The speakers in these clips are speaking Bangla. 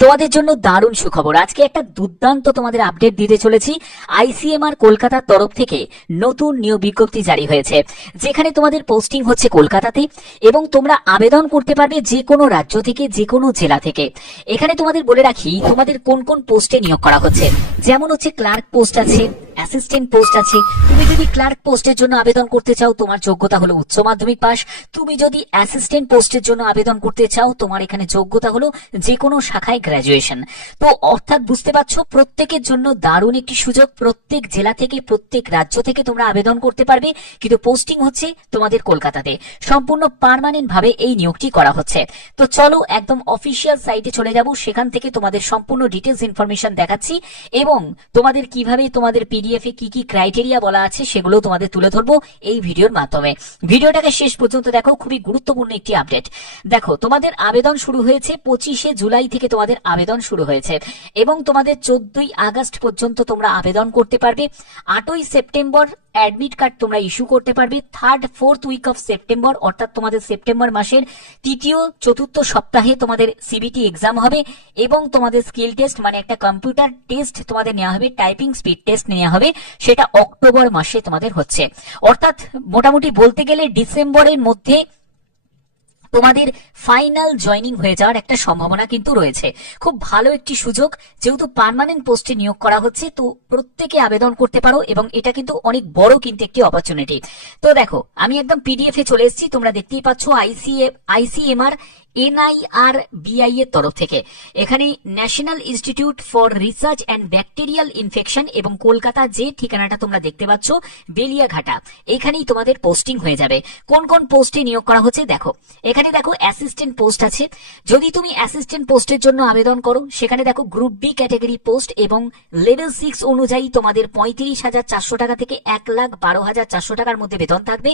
তোমাদের জন্য দারুণ সুখবর। আজকে একটা দুর্দান্ত তোমাদের আপডেট দিতে চলেছি। আইসিএমআর কলকাতার তরফ থেকে নতুন নিয়োগ বিজ্ঞপ্তি জারি হয়েছে, যেখানে তোমাদের পোস্টিং হচ্ছে কলকাতাতে এবং তোমরা আবেদন করতে পারবে যে কোনো রাজ্য থেকে, যে কোনো জেলা থেকে। এখানে তোমাদের বলে রাখি তোমাদের কোন কোন পোস্টে নিয়োগ করা হচ্ছে। যেমন হচ্ছে ক্লার্ক পোস্ট আছে, অ্যাসিস্ট্যান্ট পোস্ট আছে। তুমি যদি ক্লার্ক পোস্টের জন্য আবেদন করতে চাও, তোমার যোগ্যতা হলো উচ্চ মাধ্যমিক পাস। তুমি যদি অ্যাসিস্ট্যান্ট পোস্টের জন্য আবেদন করতে চাও, তোমার এখানে যোগ্যতা হলো যে কোনো শাখায় গ্র্যাজুয়েশন। তো অর্থাৎ বুঝতে পারছো, প্রত্যেকের জন্য দারুণ একটি সুযোগ। প্রত্যেক জেলা থেকে, প্রত্যেক রাজ্য থেকে তোমরা আবেদন করতে পারবে, কিন্তু পোস্টিং হচ্ছে তোমাদের কলকাতাতে। সম্পূর্ণ পার্মানেন্ট ভাবে এই নিয়োগটি করা হচ্ছে। তো চলো একদম অফিসিয়াল সাইটে চলে যাব, সেখান থেকে তোমাদের সম্পূর্ণ ডিটেলস ইনফরমেশন দেখাচ্ছি এবং তোমাদের কিভাবে তোমাদের পিডিএফ এ কি কি ক্রাইটেরিয়া বলা আছে সেগুলো তোমাদের তুলে ধরবো এই ভিডিওর মাধ্যমে। ভিডিওটাকে শেষ পর্যন্ত দেখো, খুবই গুরুত্বপূর্ণ একটি আপডেট। দেখো, তোমাদের আবেদন শুরু হয়েছে 25শে জুলাই থেকে তোমাদের আবেদন শুরু হয়েছে এবং তোমাদের 14ই আগস্ট পর্যন্ত তোমরা আবেদন করতে পারবে। 8ই সেপ্টেম্বর অ্যাডমিট কার্ড তোমরা ইস্যু করতে পারবে। 3rd 4th week of September, অর্থাৎ তোমাদের সেপ্টেম্বর মাসের 3য় 4র্থ সপ্তাহে তোমাদের সিবিটি এক্সাম হবে এবং তোমাদের স্কিল টেস্ট মানে একটা কম্পিউটার টেস্ট তোমাদের নেওয়া হবে, টাইপিং স্পিড টেস্ট নেওয়া হবে, সেটা অক্টোবর মাসে তোমাদের হচ্ছে। অর্থাৎ মোটামুটি বলতে গেলে ডিসেম্বরের মধ্যে তোমাদের ফাইনাল জয়নিং হয়ে যাওয়ার একটা সম্ভাবনা কিন্তু রয়েছে। খুব ভালো একটি সুযোগ, যেহেতু পার্মানেন্ট পোস্টে নিয়োগ করা হচ্ছে, তো প্রত্যেকে আবেদন করতে পারো এবং এটা কিন্তু অনেক বড় কিন্তু একটি অপরচুনিটি। তো দেখো, আমি একদম পিডিএফ এ চলে এসেছি, তোমরা দেখতেই পাচ্ছ আইসিএমআর NIRBI এর তরফ থেকে। এখানে national institute for research and bacterial infection এবং কলকাতা, যে ঠিকানাটা তোমরা দেখতে পাচ্ছ বেলিয়াঘাটা, এখানেই তোমাদের পোস্টিং হয়ে যাবে। কোন কোন পোস্টে নিয়োগ করা হচ্ছে দেখো। এখানে দেখো অ্যাসিস্ট্যান্ট পোস্ট আছে। যদি তুমি অ্যাসিস্ট্যান্ট পোস্টের জন্য আবেদন করো, সেখানে দেখো গ্রুপ বি ক্যাটাগরি পোস্ট এবং লেভেল 6 অনুযায়ী তোমাদের 35,400 টাকা থেকে 1,12,400 টাকার মধ্যে বেতন থাকবে।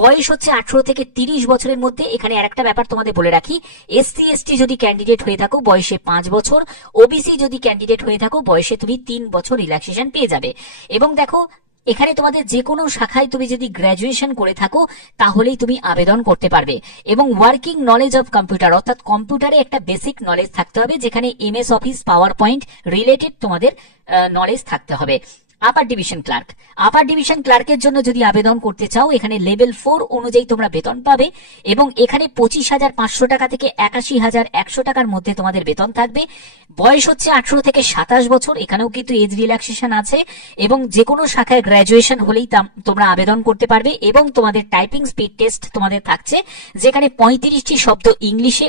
বয়স হচ্ছে 18 থেকে 30 বছরের মধ্যে। এখানে আরেকটা ব্যাপার তোমাদের বলে রাখি, এসসি এসটি যদি ক্যান্ডিডেট হয়ে থাকো বয়সে 5 বছর, ওবিসি যদি ক্যান্ডিডেট হয়ে থাকো বয়সে তুমি 3 বছর রিল্যাক্সেশন পেয়ে যাবে। এবং দেখো, এখানে তোমাদের যে কোনো শাখায় তুমি যদি গ্র্যাজুয়েশন করে থাকো তাহলেই তুমি আবেদন করতে পারবে। এবং ওয়ার্কিং নলেজ অফ কম্পিউটার, অর্থাৎ কম্পিউটারে একটা বেসিক নলেজ থাকতে হবে, যেখানে MS office, power point related তোমাদের নলেজ থাকতে হবে। আপার ডিভিশন ক্লার্কের জন্য যদি আবেদন করতে চাও, এখানে লেভেল 4 অনুযায়ী তোমরা বেতন পাবে এবং এখানে 25,500 টাকা থেকে 81,100 টাকার মধ্যে তোমাদের বেতন থাকবে। বয়স হচ্ছে 18 থেকে 27 বছর। এখানেও কিন্তু এজ রিল্যাক্সেশন আছে এবং যে কোনো শাখায় গ্র্যাজুয়েশন হলেই তোমরা আবেদন করতে পারবে। এবং তোমাদের টাইপিং স্পিড টেস্ট তোমাদের থাকছে, যেখানে 35টি শব্দ ইংলিশে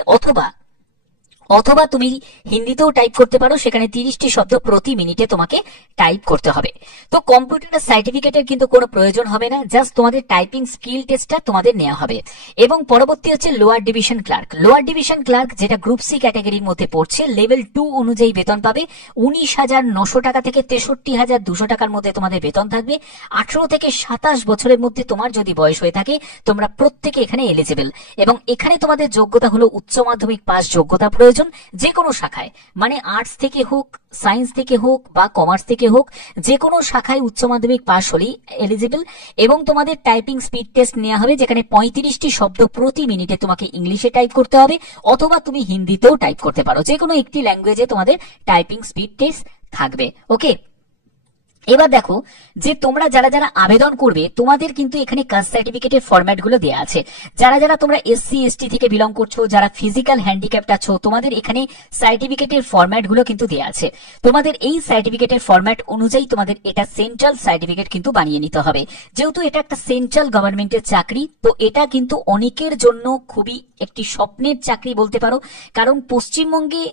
অথবা তুমি হিন্দিতেও টাইপ করতে পারো, সেখানে 30টি শব্দ প্রতি মিনিটে তোমাকে টাইপ করতে হবে। তো কম্পিউটার সার্টিফিকেটের কিন্তু কোনো প্রয়োজন হবে না, জাস্ট তোমাদের টাইপিং স্কিল টেস্টটা তোমাদের নেওয়া হবে। এবং পরবর্তী হচ্ছে লোয়ার ডিভিশন ক্লার্ক, যেটা গ্রুপ সি ক্যাটাগরির মধ্যে পড়ছে। লেভেল 2 অনুযায়ী বেতন পাবে। 19,900 টাকা থেকে 63,200 টাকার মধ্যে তোমাদের বেতন থাকবে। 18 থেকে 27 বছরের মধ্যে তোমার যদি বয়স হয়ে থাকে, তোমরা প্রত্যেকে এখানে এলিজিবল। এবং এখানে তোমাদের যোগ্যতা হলো উচ্চ মাধ্যমিক পাস যোগ্যতা প্রয়োজন, যে কোনো শাখায়, মানে আর্টস থেকে হোক, সায়েন্স থেকে হোক বা কমার্স থেকে হোক, যে কোনো শাখায় উচ্চ মাধ্যমিক পাস হলেই এলিজিবল। এবং তোমাদের টাইপিং স্পিড টেস্ট নেওয়া হবে, যেখানে 35টি শব্দ প্রতি মিনিটে তোমাকে ইংলিশে টাইপ করতে হবে, অথবা তুমি হিন্দিতেও টাইপ করতে পারো। যে কোনো একটি ল্যাঙ্গুয়েজে তোমাদের টাইপিং স্পিড টেস্ট থাকবে। ওকে, এবার দেখো যে তোমরা যারা যারা আবেদন করবে, তোমাদের কিন্তু এখানে কাস্ট সার্টিফিকেটের ফরম্যাট গুলো দেওয়া আছে। যারা যারা তোমরা এসসি এসটি থেকে বিলং করছো, যারা ফিজিক্যাল হ্যান্ডিক্যাপ্ট আছো, তোমাদের এখানে সার্টিফিকেটের ফরম্যাট গুলো কিন্তু দেওয়া আছে। তোমাদের এই সার্টিফিকেটের ফরম্যাট অনুযায়ী তোমাদের এটা সেন্ট্রাল সার্টিফিকেট কিন্তু বানিয়ে নিতে হবে। যেহেতু এটা একটা সেন্ট্রাল গভর্নমেন্টের চাকরি, তো এটা কিন্তু অনেকের জন্য খুবই একটি স্বপ্নের চাকরি বলতে পারো। কারণ পশ্চিমবঙ্গে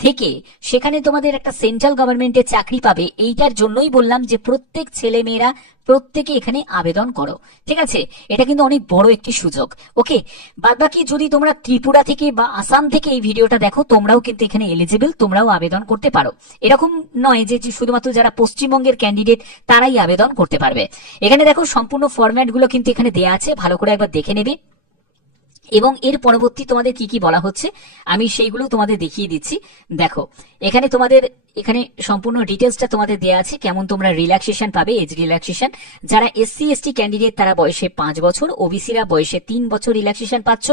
থেকে সেখানে তোমাদের একটা সেন্ট্রাল গভর্নমেন্টের চাকরি পাবে, এইটার জন্যই বললাম যে প্রত্যেক ছেলে মেয়েরা প্রত্যেকে এখানে আবেদন করো। ঠিক আছে, এটা কিন্তু অনেক বড় একটি সুযোগ। ওকে, বাদবাকি যদি তোমরা ত্রিপুরা থেকে বা আসাম থেকে এই ভিডিওটা দেখো, তোমরাও কিন্তু এখানে এলিজিবল, তোমরাও আবেদন করতে পারো। এরকম নয় যে শুধুমাত্র যারা পশ্চিমবঙ্গের ক্যান্ডিডেট তারাই আবেদন করতে পারবে। এখানে দেখো সম্পূর্ণ ফরম্যাট গুলো কিন্তু এখানে দেয়া আছে, ভালো করে একবার দেখে নেবে। এবং এর পরবর্তী তোমাদের কি কি বলা হচ্ছে আমি সেইগুলো তোমাদের দেখিয়ে দিচ্ছি। দেখো এখানে তোমাদের এখানে সম্পূর্ণ ডিটেলসটা তোমাদের দেওয়া আছে, কেমন তোমরা রিল্যাক্সেশন পাবে, এজ রিল্যাক্সেশন। যারা এসসি এসটি ক্যান্ডিডেট তারা বয়সে 5 বছর, ওবিসিরা বয়সে 3 বছর রিল্যাক্সেশন পাচ্ছ,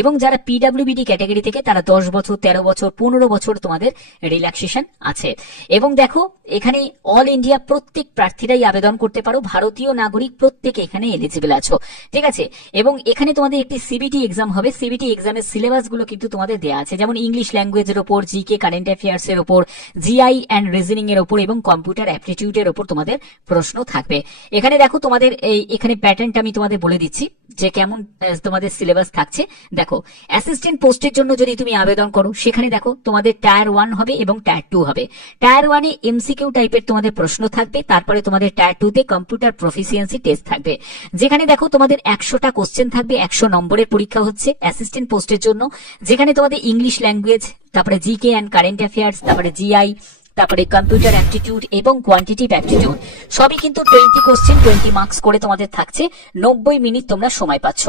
এবং যারা পিডাব্লিউবিডি ক্যাটাগরি থেকে তারা 10 বছর, 13 বছর, 15 বছর তোমাদের রিল্যাক্সেশন আছে। এবং দেখো এখানে অল ইন্ডিয়া প্রত্যেক প্রার্থীরাই আবেদন করতে পারো, ভারতীয় নাগরিক প্রত্যেকে এখানে এলিজিবল আছো, ঠিক আছে। এবং এখানে তোমাদের একটি সিবিটি এক্সাম হবে, সিবিটি এক্সামের সিলেবাস গুলো কিন্তু তোমাদের দেওয়া আছে, যেমন ইংলিশ ল্যাঙ্গুয়েজের ওপর, জিকে কারেন্ট অ্যাফেয়ার্স এর ওপর, জিআই অ্যান্ড রিজনিং এর ওপর এবং কম্পিউটার অ্যাপটিটিউড এর ওপর তোমাদের প্রশ্ন থাকবে। এখানে দেখো তোমাদের এখানে প্যাটার্নটা আমি তোমাদের বলে দিচ্ছি যে কেমন তোমাদের সিলেবাস থাকছে। দেখো অ্যাসিস্ট্যান্ট পোস্টের জন্য যদি তুমি আবেদন করো সেখানে দেখো তোমাদের টায়ার 1 হবে এবং টায়ার 2 হবে। টায়ার 1 এ এমসিকিউ টাইপের তোমাদের প্রশ্ন থাকবে, তারপরে তোমাদের টায়ার 2 তে কম্পিউটার প্রফিসিয়েন্সি টেস্ট থাকবে, যেখানে দেখো তোমাদের 100টা কোশ্চেন থাকবে, 100 নম্বরের পরীক্ষা হচ্ছে অ্যাসিস্ট্যান্ট পোস্টের জন্য, যেখানে তোমাদের ইংলিশ ল্যাঙ্গুয়েজ, তারপরে জিকে অ্যান্ড কারেন্ট অ্যাফেয়ার্স, তারপরে জিআই, তারপরে কম্পিউটার অ্যাপটিটিউড এবং কোয়ান্টিটিভ অ্যাপটিটিউড সবই কিন্তু 20 কোশ্চেন 20 মার্কস করে তোমাদের থাকছে। 90 মিনিট তোমরা সময় পাচ্ছ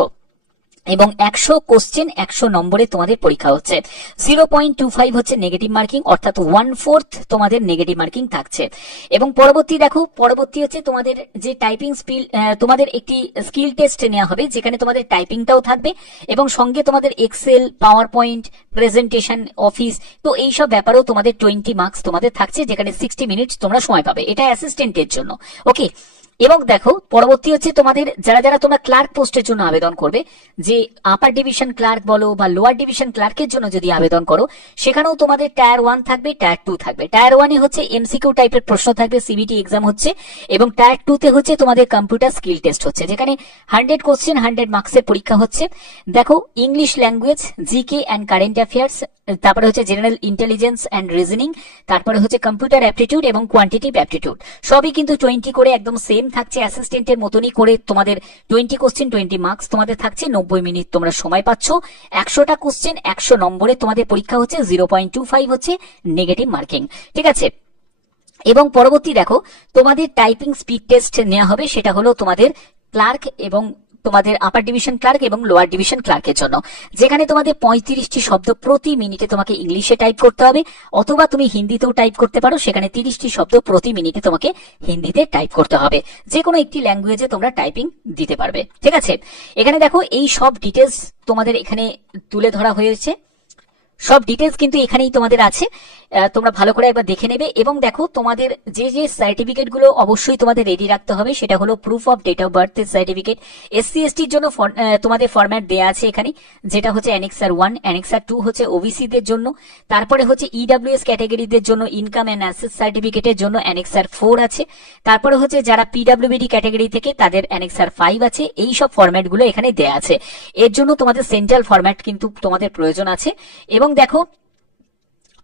এবং 100 কোশ্চেন 100 নম্বরে তোমাদের পরীক্ষা হচ্ছে। 0.25 হচ্ছে নেগেটিভ মার্কিং, অর্থাৎ 1/4 তোমাদের নেগেটিভ মার্কিং থাকছে। এবং পরবর্তী দেখো পরবর্তী হচ্ছে তোমাদের যে টাইপিং স্কিল, তোমাদের একটি স্কিল টেস্ট নেওয়া হবে, যেখানে তোমাদের টাইপিংটাও থাকবে এবং সঙ্গে তোমাদের Excel, PowerPoint, presentation, office, তো এইসব ব্যাপারেও তোমাদের 20 মার্কস তোমাদের থাকছে, যেখানে 60 মিনিট তোমরা সময় পাবে। এটা অ্যাসিস্ট্যান্টের জন্য, ওকে। এবং দেখো পরবর্তী হচ্ছে তোমাদের যারা যারা তোমরা ক্লার্ক পোস্টের জন্য আবেদন করবে, যে আপার ডিভিশন ক্লার্ক বলো বা লোয়ার ডিভিশন ক্লার্কের জন্য যদি আবেদন করো, সেখানেও তোমাদের টায়ার 1 থাকবে, টায়ার 2 থাকবে। টায়ার 1 এ হচ্ছে এমসিকিউ টাইপের প্রশ্ন থাকবে, সিবিটি এক্সাম হচ্ছে, এবং টায়ার 2 তে হচ্ছে তোমাদের কম্পিউটার স্কিল টেস্ট হচ্ছে, যেখানে 100 কোশ্চেন 100 মার্কসের পরীক্ষা হচ্ছে। দেখো English language, GK and current affairs, তারপরে হচ্ছে জেনারেল ইন্টেলিজেন্স অ্যান্ড রিজনিং, তারপরে হচ্ছে কম্পিউটার অ্যাপটিটিউড এবং কোয়ান্টিটিভ অ্যাপটিটিউড, সবই কিন্তু 20 করে একদম সেম থাকছে, অ্যাসিস্ট্যান্টের মতনই করে তোমাদের 20 কোশ্চেন 20 মার্কস তোমাদের থাকছে। 90 মিনিট তোমরা সময় পাচ্ছ, 100টা কোশ্চেন 100 নম্বরে তোমাদের পরীক্ষা হচ্ছে, 0.25 হচ্ছে নেগেটিভ মার্কিং, ঠিক আছে। এবং পরবর্তী দেখো তোমাদের টাইপিং স্পিড টেস্ট নেওয়া হবে, সেটা হলো তোমাদের ক্লার্ক এবং তোমাদের আপার ডিভিশন ক্লার্ক এবং লোয়ার ডিভিশন ক্লার্কের জন্য, যেখানে তোমাদের 35টি শব্দ প্রতি মিনিটে তোমাকে ইংলিশে টাইপ করতে হবে, অথবা তুমি হিন্দিতেও টাইপ করতে পারো, সেখানে 30টি শব্দ প্রতি মিনিটে তোমাকে হিন্দিতে টাইপ করতে হবে। যে কোনো একটি ল্যাঙ্গুয়েজে তোমরা টাইপিং দিতে পারবে, ঠিক আছে। এখানে দেখো এই সব ডিটেলস তোমাদের এখানে তুলে ধরা হয়েছে, সব ডিটেলস কিন্তু এখানেই তোমাদের আছে, তোমরা ভালো করে একবার দেখে নেবে। এবং দেখো তোমাদের যে যে সার্টিফিকেট গুলো অবশ্যই তোমাদের রেডি রাখতে হবে, সেটা হলো proof of date of birth এর সার্টিফিকেট। এসসি এসটির জন্য তোমাদের ফরম্যাট দেয়া আছে এখানে, যেটা হচ্ছে অ্যানেক্সার 1, অ্যানেক্সার 2 হচ্ছে ওবিসি দের জন্য, তারপরে হচ্ছে ইডব্লিউএস ক্যাটাগরিদের জন্য ইনকাম এন্ড অ্যাসেট সার্টিফিকেটের জন্য অ্যানেক্সার 4 আছে, তারপরে হচ্ছে যারা পিডব্লিউবিডি ক্যাটাগরি থেকে তাদের অ্যানেক্সার 5 আছে। এই সব ফরম্যাট গুলো এখানে দেয়া আছে, এর জন্য তোমাদের সেন্ট্রাল ফরম্যাট কিন্তু তোমাদের প্রয়োজন আছে। এবং দেখো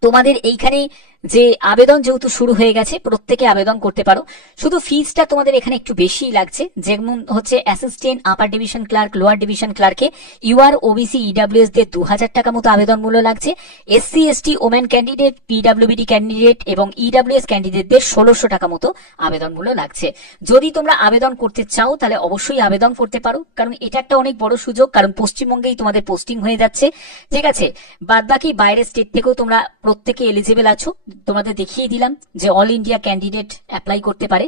তোমাদের এইখানে যে আবেদন যেহেতু শুরু হয়ে গেছে, প্রত্যেকে আবেদন করতে পারো, শুধু ফিজটা তোমাদের এখানে একটু বেশি লাগছে, যেমন হচ্ছে assistant upper division clerk, lower division ক্লার্কে ইউআর, ওবিসি, ইডব্লিউএস দের 2000 টাকা মতো আবেদন মূল্য লাগছে। SC ST women candidate, PWBD candidate এবং ইডব্লিউএস ক্যান্ডিডেটদের 1600 টাকা মতো আবেদন মূল্য লাগছে। যদি তোমরা আবেদন করতে চাও তাহলে অবশ্যই আবেদন করতে পারো, কারণ এটা একটা অনেক বড় সুযোগ, কারণ পশ্চিমবঙ্গেই তোমাদের পোস্টিং হয়ে যাচ্ছে, ঠিক আছে। বাদ বাকি বাইরের স্টেট থেকেও তোমরা প্রত্যেকে এলিজিবল আছো, তোমাদের দেখিয়ে দিলাম যে অল ইন্ডিয়া ক্যান্ডিডেট অ্যাপ্লাই করতে পারে।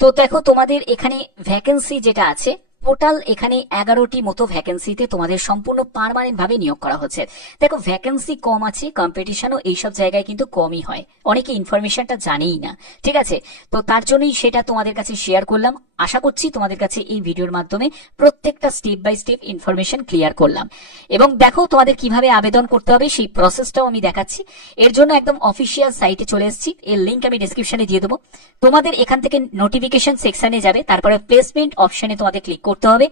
তো দেখো তোমাদের এখানে ভ্যাকেন্সি যেটা আছে, টোটাল এখানে 11টি মতো ভ্যাকেন্সিতে তোমাদের সম্পূর্ণ পার্মানেন্ট ভাবে নিয়োগ করা হচ্ছে। দেখো ভ্যাকেন্সি কম আছে, কম্পিটিশনও এইসব জায়গায় কিন্তু কমই হয়, অনেকে ইনফরমেশনটা জানেই না, ঠিক আছে। তো তার জন্যই সেটা তোমাদের কাছে শেয়ার করলাম। আশা করছি তোমাদের কাছে এই ভিডিওর মাধ্যমে প্রত্যেকটা step by step information clear করলাম। এবং দেখো তোমাদের কিভাবে আবেদন করতে হবে সেই প্রসেসটাও আমি দেখাচ্ছি। এর জন্য একদম অফিসিয়াল সাইটে চলে এসেছি, এর লিঙ্ক আমি ডেসক্রিপশনে দিয়ে দেবো। তোমাদের এখান থেকে নোটিফিকেশন সেকশনে যাবে, তারপরে প্লেসমেন্ট অপশনে তোমাদের ক্লিক করতে হবে।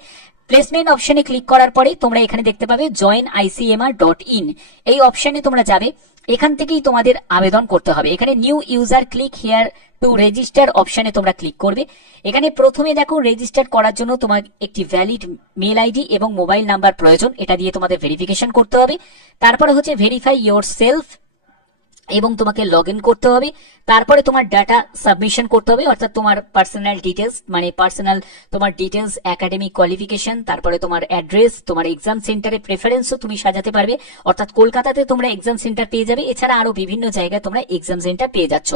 প্লেসমেন্ট অপশনে ক্লিক করার পরে তোমরা এখানে দেখতে পাবে joinICMR.in, এই অপশনে তোমরা যাবে, এখান থেকেই তোমাদের আবেদন করতে হবে। এখানে new user click here to register অপশনে তোমরা ক্লিক করবে। এখানে প্রথমে দেখো রেজিস্টার করার জন্য তোমার একটি ভ্যালিড মেল আইডি এবং মোবাইল নাম্বার প্রয়োজন, এটা দিয়ে তোমাদের ভেরিফিকেশন করতে হবে। তারপরে হচ্ছে ভেরিফাই ইয়োর সেলফ, এবং তোমাকে লগ ইন করতে হবে। তারপরে তোমার ডাটা সাবমিশন করতে হবে, অর্থাৎ তোমার পার্সোনাল ডিটেলস, মানে পার্সোনাল তোমার ডিটেলস, একাডেমিক কোয়ালিফিকেশন, তারপরে তোমার অ্যাড্রেস, তোমার এক্সাম সেন্টারে প্রেফারেন্সও তুমি সাজাতে পারবে। অর্থাৎ কলকাতাতে তোমরা এক্সাম সেন্টার পেয়ে যাবে, এছাড়া আরো বিভিন্ন জায়গায় তোমরা এক্সাম সেন্টার পেয়ে যাচ্ছ।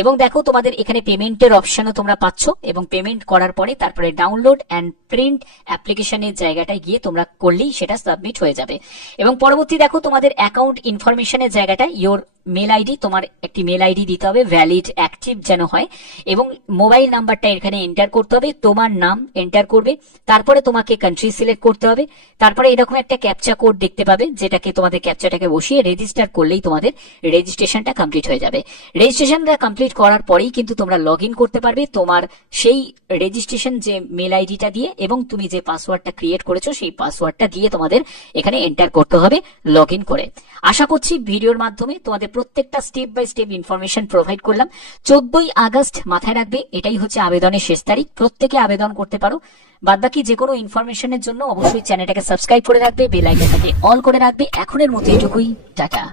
এবং দেখো তোমাদের এখানে পেমেন্টের অপশনও তোমরা পাচ্ছ, এবং পেমেন্ট করার পরে তারপরে ডাউনলোড অ্যান্ড প্রিন্ট অ্যাপ্লিকেশনের জায়গাটায় গিয়ে তোমরা করলেই সেটা সাবমিট হয়ে যাবে। এবং পরবর্তী দেখো তোমাদের অ্যাকাউন্ট ইনফরমেশনের জায়গাটা ইয়োর মেল আইডি, তোমার একটি মেল আইডি দিতে হবে, ভ্যালিড অ্যাক্টিভ যেন হয়, এবং মোবাইল নাম্বারটা এখানে এন্টার করতে হবে, তোমার নাম এন্টার করবে, তারপরে তোমাকে কান্ট্রি সিলেক্ট করতে হবে, তারপরে এরকম একটা ক্যাপচা কোড দেখতে পাবে, যেটাকে তোমাদের ক্যাপচাটাকে বসিয়ে রেজিস্টার করলেই তোমাদের রেজিস্ট্রেশনটা কমপ্লিট হয়ে যাবে। রেজিস্ট্রেশনটা কমপ্লিট করার পরেই কিন্তু তোমরা লগ ইন করতে পারবে তোমার সেই রেজিস্ট্রেশন যে মেল আইডিটা দিয়ে, এবং তুমি যে পাসওয়ার্ডটা ক্রিয়েট করেছো সেই পাসওয়ার্ডটা দিয়ে তোমাদের এখানে এন্টার করতে হবে লগ ইন করে। আশা করছি ভিডিওর মাধ্যমে তোমাদের প্রত্যেকটা step by step information provide করলাম। 14ই আগস্ট মাথায় রাখবে, এটাই হচ্ছে আবেদনের শেষ তারিখ, প্রত্যেকে আবেদন করতে পারো। বাদবাকি যে কোনো ইনফরমেশনের জন্য অবশ্যই চ্যানেলটাকে সাবস্ক্রাইব করে রাখবে, বেল আইকনটাকে অল করে রাখবে। এখনের মতো এটুকুই, টাটা।